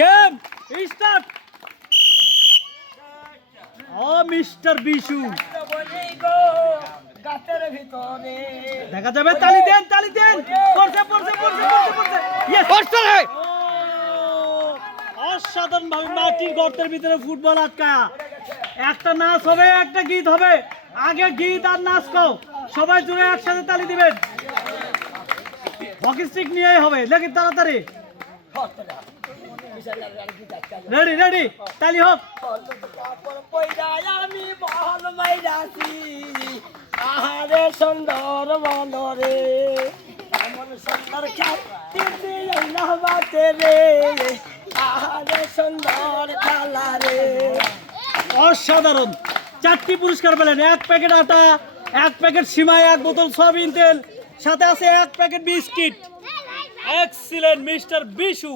Game start. ও mister Bishu দেখা যাবে, তালি দেন তালি দেন। পড়ছে পড়ছে পড়ছে পড়ছে পড়ছে, ইয়েস পড়ছে। অসাধারণ ভাবে মাটির গর্তের ভিতরে ফুটবল আটকায়া একটা নাচ হবে, একটা গীত হবে। আগে গীত আর নাচ কও, সবাই জুড়ে একসাথে তালি দিবেন। হকি স্টিক নিয়েই হবে, দেখি তাড়াতাড়ি। রেডি রেডি, তালি হোক। আহারে সুন্দর মনরে এমন সুন্দর খেতে রে, আহারে সুন্দর খেলা রে। অসাধারণ, 4টি পুরস্কার পেলেন। 1 প্যাকেট আটা, 1 প্যাকেট সিমাই, 1 বোতল সয়াবিন তেল, সাথে আছে 1 packet biscuit. Excellent mister Bishu,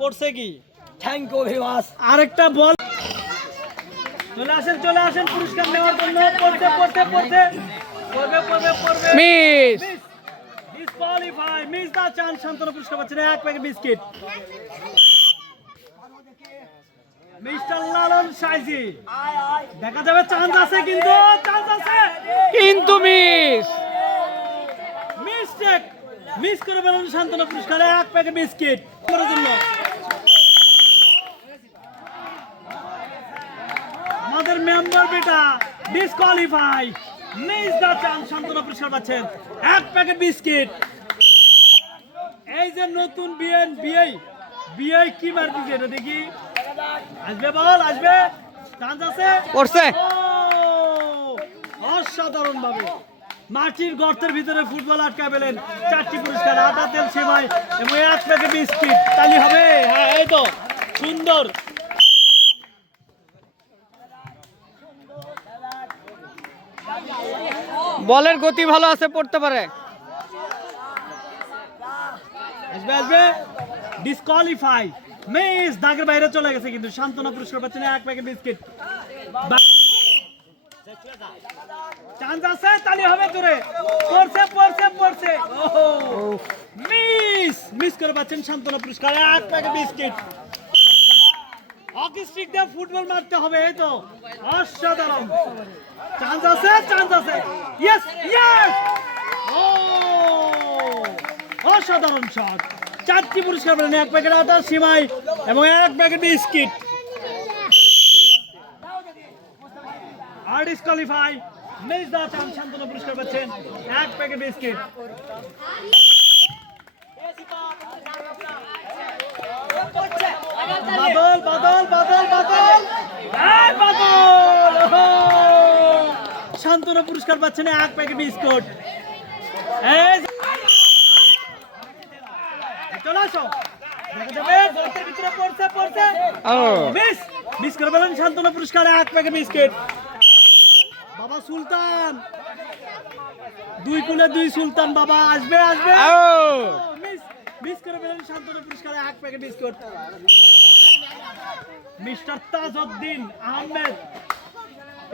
করছে কি? Thank you viewers. আরেকটা বল। চলে আসেন পুরস্কার নেওয়ার জন্য। পড়তে পড়তে পড়তে পড়বে পড়বে পড়বে, মিস ডিসকোয়ালিফাই। মিস দা চান্স, শান্তনু পুরস্কার পাচ্ছেন 1 প্যাকেট বিস্কিট। মিস্টার লালন সাইজি, আয় আয় দেখা যাবে চান্স আছে, কিন্তু চান্স আছে, কিন্তু মিস মিস্টেক। মিস করে পেলেন শান্তনু পুরস্কারে 1 প্যাকেট বিস্কিট করার জন্য। আমাদের মেম্বার বেটা ডিসকোয়ালিফাই। মিস দা চান্স, শান্তনু পুরস্কার পাচ্ছেন 1 প্যাকেট বিস্কিট। এই যে নতুন বিয়ে কি মার দিছে এটা দেখি। আসবে বল, আসবে, চান্স আছে, করছে অসাধারণ ভাবে মাটির গর্তের ভিতরে ফুটবল আটকা পেলেন। 4টি পুরস্কার, আটা তেল সেমাই এবং 1 প্যাকেট বিস্কিট। তালি হবে? হ্যাঁ, এই তো সুন্দর। বলের গতি ভালো আছে, পড়তে পারে। আসবে আসবে, ডিসকোয়ালিফাই। মিস দাগের বাইরে চলে গেছে, কিন্তু শান্তনা পুরস্কার পাচ্ছেন 1 প্যাকেট বিস্কিট। চান্স আছে, তালি হবে তোরে। পড়ছে পড়ছে পড়ছে, ওহো মিস করে পাচ্ছেন শান্তনা পুরস্কার 1 প্যাকেট বিস্কিট। হকি স্টিক দিয়ে ফুটবল মারতে হবে, এই তো অসাধারণ। চান্স আছে, চান্স আছে, ইয়েস ইয়েস। ও অসাধারণ শট। 4টি পুরস্কার পেলেন, 1 প্যাকেট আটা সিমাই এবং 1 প্যাকেট বিস্কিট। আর ডিসকোয়ালিফাই। মিস দা চান্স, শান্তনু পুরস্কার পাচ্ছেন 1 প্যাকেট বিস্কিট। বাদল বাদল বাদল বাদল, এই বাদল, ওহো! শান্তনু পুরস্কার পাচ্ছেন 1 প্যাকেট বিস্কুট। এই চলে আসো, দেখা যাবে গর্তের ভিতরে পড়ছে পড়ছে, মিস করে পেলেন শান্তনু পুরস্কার 1 প্যাকেট বিস্কিট। বাবা সুলতান, 2 কুলে 2 সুলতান বাবা, আসবে আসবে। মিস করে পেলেন শান্তনু পুরস্কার 1 packet biscuit. Mister Tajuddin Ahmed,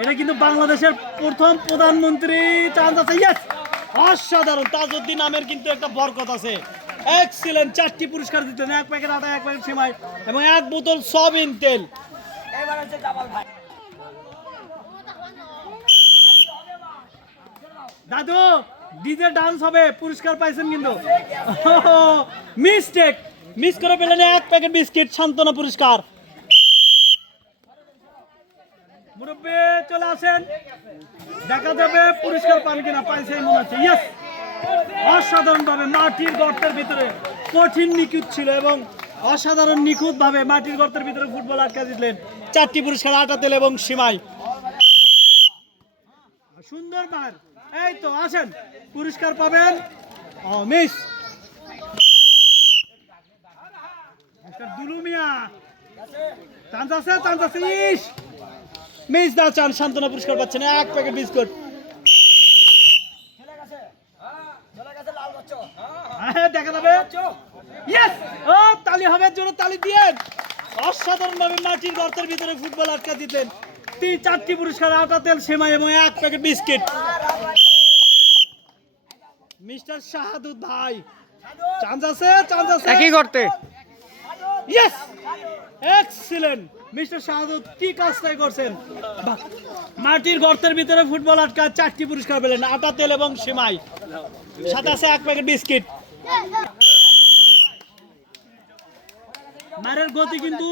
এটা কিন্তু বাংলাদেশের প্রথম প্রধানমন্ত্রী। চান্স আছে, ইয়েস অসাধারণ। তাজউদ্দিন নামের কিন্তু একটা বরকত আছে। এক্সিলেন্ট, 4টি পুরস্কার দিতেন, 1 প্যাকেট আটা, 1 প্যাকেট সিমাই এবং 1 বোতল সয়াবিন তেল। এবার হচ্ছে জামাল ভাই। দাদু ডিজে ডান্স হবে, পুরস্কার পাইছেন কিন্তু। মিস্টেক, মিস করে পেলেন 1 প্যাকেট বিস্কিট, শান্তনা পুরস্কার। মুরব্বী চলে আসেন, দেখা যাবে পুরস্কার পান কিনা। পাইছে মনে হচ্ছে, ইয়েস। অসাধারণ ভাবে মাটির গর্তের ভিতরে, কঠিন নিখুঁত ছিল এবং অসাধারণ নিখুঁত ভাবে মাটির গর্তের ভিতরে ফুটবল আটকা দিলেন। 4টি পুরস্কার, আটা তেল এবং সিমাই। সুন্দর বার, এই তো আসেন, পুরস্কার পাবেন। ও মিস, মিস্টার দুলু মিয়া, চান্স আছে, চান্স আছে, ইস মিস দা চান্স, শান্তনা পুরস্কার পাচ্ছেন 1 প্যাকেট বিস্কুট। হ্যাঁ, দেখা যাবে, ইয়েস। ও তালি হবে, জোরে তালি দিয়েন। অসাধারণ ভাবে মাটির গর্তের ভিতরে ফুটবল আটকা দিতেন। 4টি পুরস্কার, আটা তেল সেমাই এবং 1 প্যাকেট বিস্কিট। মিস্টার শাহাদুত ভাই, চান্স আছে, চান্স আছে, একই করতে। ইয়েস, এক্সিলেন্ট মিস্টার শাহাদুত, কি কাজটাই করছেন। বাহ। মাটির গর্তের ভিতরে ফুটবল আটকা 4টি পুরস্কার পেলেন, আটা, তেল এবং সেমাই, সাথে আছে 1 প্যাকেট বিস্কিট। মারের গতি কিন্তু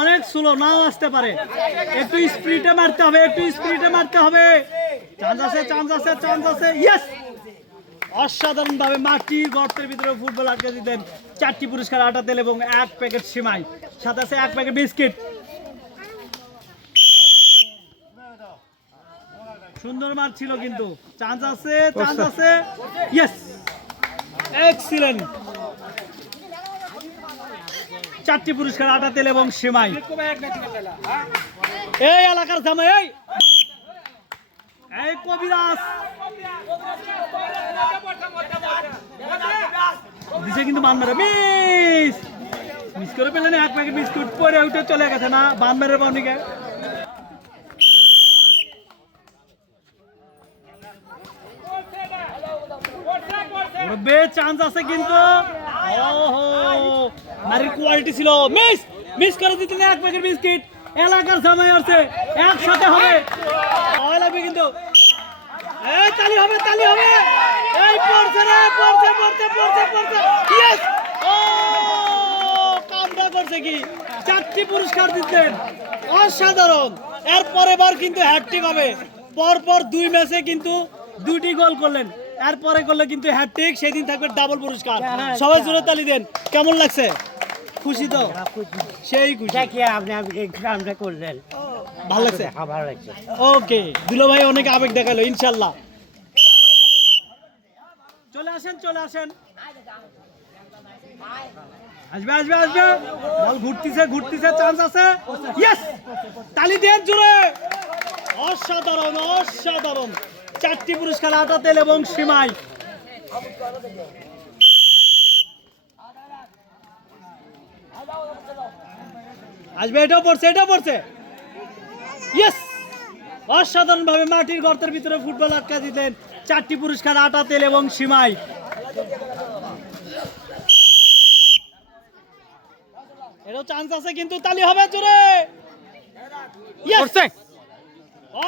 অনেক স্লো, নাও আসতে পারে, একটু স্পিডে মারতে হবে, একটু স্পিডে মারতে হবে। চান্স আছে, চান্স আছে, চান্স আছে। ইয়েস, অসাধারণ ভাবে মাটির গর্তের ভিতরে ফুটবল আটকে দিতেন। 4টি পুরস্কার, আটা, তেল এবং 1 প্যাকেট সিমাই, সাথে আছে 1 প্যাকেট বিস্কিট। সুন্দর মার ছিল কিন্তু, চান্স আছে, চান্স আছে। Yes, excellent. 4টি পুরস্কার, আটা, তেল এবং সিমাই। এই এলাকার জামাই, এই কবিরাজ দিছে কিন্তু বান মেরে মিস, মিস করে পেলেন। 1 প্যাকেট বিস্কুট পরে উঠে চলে গেছে না, বান মেরে বাউনিকে। চান্স আছে কিন্তু, ওহো মারির কোয়ালিটি ছিল। মিস, মিস করে দিতেন 1 প্যাকেট বিস্কিট। এলাকার জামাই আছে, একসাথে হবে, ভয় লাগবে কিন্তু। এই তালি হবে, তালি হবে। এই পড়ছে রে, পড়ছে, পড়ছে, পড়ছে, পড়ছে। ইয়েস, ও কামটা করছে কি, 4টি পুরস্কার দিতেন, অসাধারণ। এরপরে বার কিন্তু হ্যাটট্রিক হবে, পরপর 2 ম্যাচে কিন্তু 2টি গোল করলেন, এরপরে করলে কিন্তু হ্যাটট্রিক, সেদিন থাকবে ডাবল পুরস্কার। সবাই জোরে তালি দেন। কেমন লাগছে? খুশি তো? সেই খুশি। আপনি কামটা করলেন, ভালো লাগছে? ভালো লাগছে। ওকে, দুলো ভাই অনেক আবেগ দেখালো, ইনশাল্লাহ। চলে আসেন, চলে আসেন, আসবে, আসবে, আসবে। বল ঘুরতেছে, ঘুরতেছে, চান্স আছে। ইয়েস, তালি দেন জোরে। অসাধারণ, অসাধারণ। 4টি পুরস্কার, আটা, তেল এবং সিমাই। আসবে, এটাও পড়ছে, এটাও পড়ছে। ইয়েস, অসাধারণ ভাবে মাটির গর্তের ভিতরে ফুটবল আটকা দিতেন। 4টি পুরস্কার, আটা, তেল এবং সিমাই। এরও চান্স আছে কিন্তু, তালি হবে জোরে। Yes!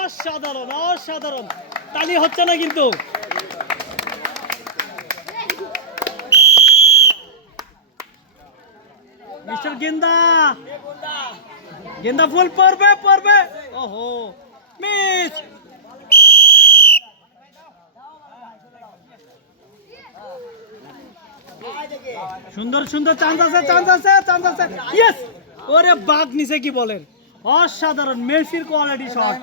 অসাধারণ, অসাধারণ। তালি হচ্ছে না কিন্তু। মিস্টার গেন্দা, গেন্দা ফুল পড়বে, পড়বে। ওহো, মিস। সুন্দর, সুন্দর, চান্স আছে, চান্স আছে, চান্স আছে। ইয়েস, ওরে বাঘ নিচে, কি বলেন, অসাধারণ। মেসির কোয়ালিটি শট।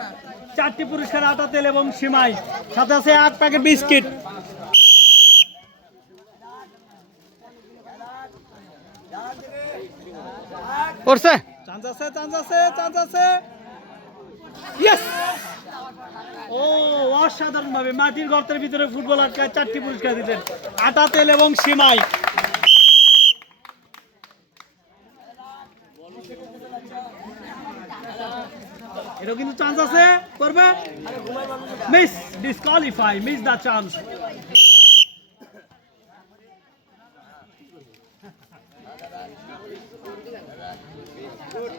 4টি পুরস্কার, আটা, তেল এবং সিমাই, সাথে আছে 1 প্যাকেট বিস্কিট। করছে, চান্স আছে, চান্স আছে, চান্স আছে। ইয়েস, ও অসাধারণ ভাবে মাটির গর্তের ভিতরে ফুটবল আটকায় 4টি পুরস্কার দিতেন, আটা, তেল এবং সিমাই। এটাও কিন্তু চান্স আছে, করবে। মিস, ডিসকোয়ালিফাই, মিস দা চান্স।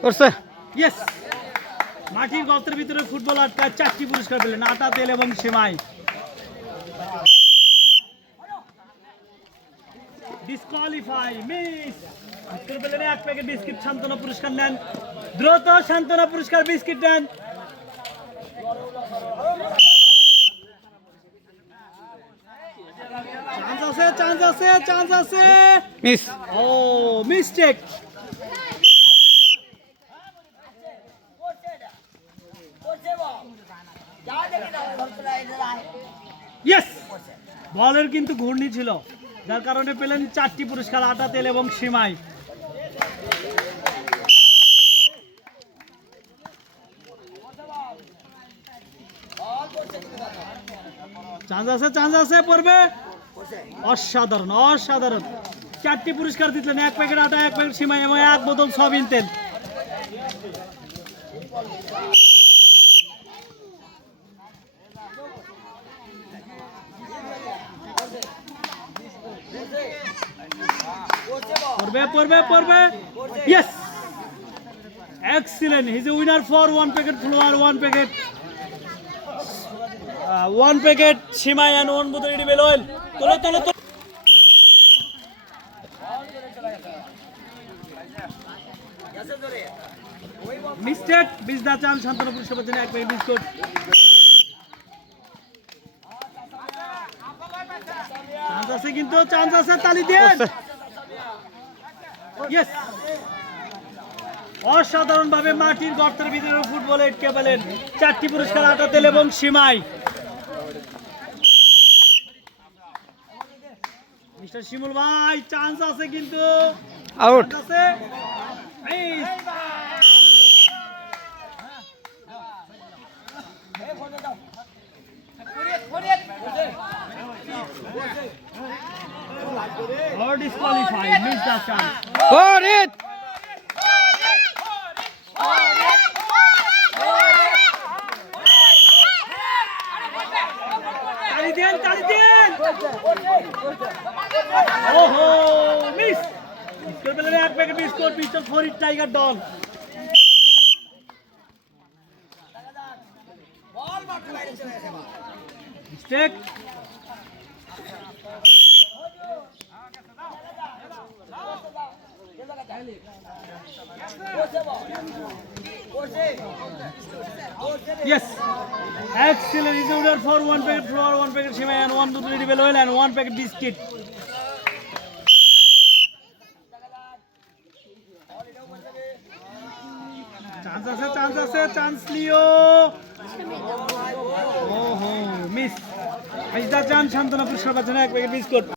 করছে। ইয়েস, মাটির গর্তের ভিতরে ফুটবল আটকায় 4টি পুরস্কার পেলেন, আটা, তেল এবং সেমাই। Disqualify, miss. আজকের পেলেন 1 প্যাকেট বিস্কিট। সান্ত্বনা পুরস্কার নেন, দ্রুত সান্ত্বনা পুরস্কার বিস্কিট নেন। চান্স আছে, চান্স আছে, চান্স আছে। মিস। ও মিস্টেক। ইয়েস, বলের কিন্তু ঘূর্ণি ছিল, যার কারণে পেলেন 4টি পুরস্কার, আটা, তেল এবং সিমাই। চান্স আছে, চান্স আছে, পড়বে। অসাধারণ, অসাধারণ। 4টি পুরস্কার দিতেন, 1 প্যাকেট আটা, 1 প্যাকেট সিমাই এবং 1 বোতল সয়াবিন তেল। পড়বে, পড়বে, পড়বে। Yes, Excellent. He's a winner for 1 packet flour, 1 packet. 1 packet Shimai and 1 bottle edible oil. Tolo. Mistake. Bizda Chan Shantanu পুরস্কার পাচ্ছেন 1 প্যাকেট বিস্কুট। চান্স আছে কিন্তু চান্স আছে, তালি দেন। ইয়েস, অসাধারণ ভাবে মাটির গর্তের ভিতরে ফুটবলে এটকে পেলেন। 4টি পুরস্কার আটাতেল এবং সীমাই। মিস্টার শিমুল ভাই চান্স আছে কিন্তু আউট। চান্স আছে। Miss. Or disqualified, missed that chance. For it. তালি দেন। ওহো, মিস। মিস করে পেলেন 1 packet biscuit, mister Farid tiger don. Mistake. Yes. Excellent. He's order for 1 packet flour, 1 packet shimai and 1 bottle edible oil and 1 packet biscuit. Chance আছে, chance লিও। ওহো, miss. আইজদা চান শান্তনা পুরস্কার পাচ্ছেন 1 packet biscuit.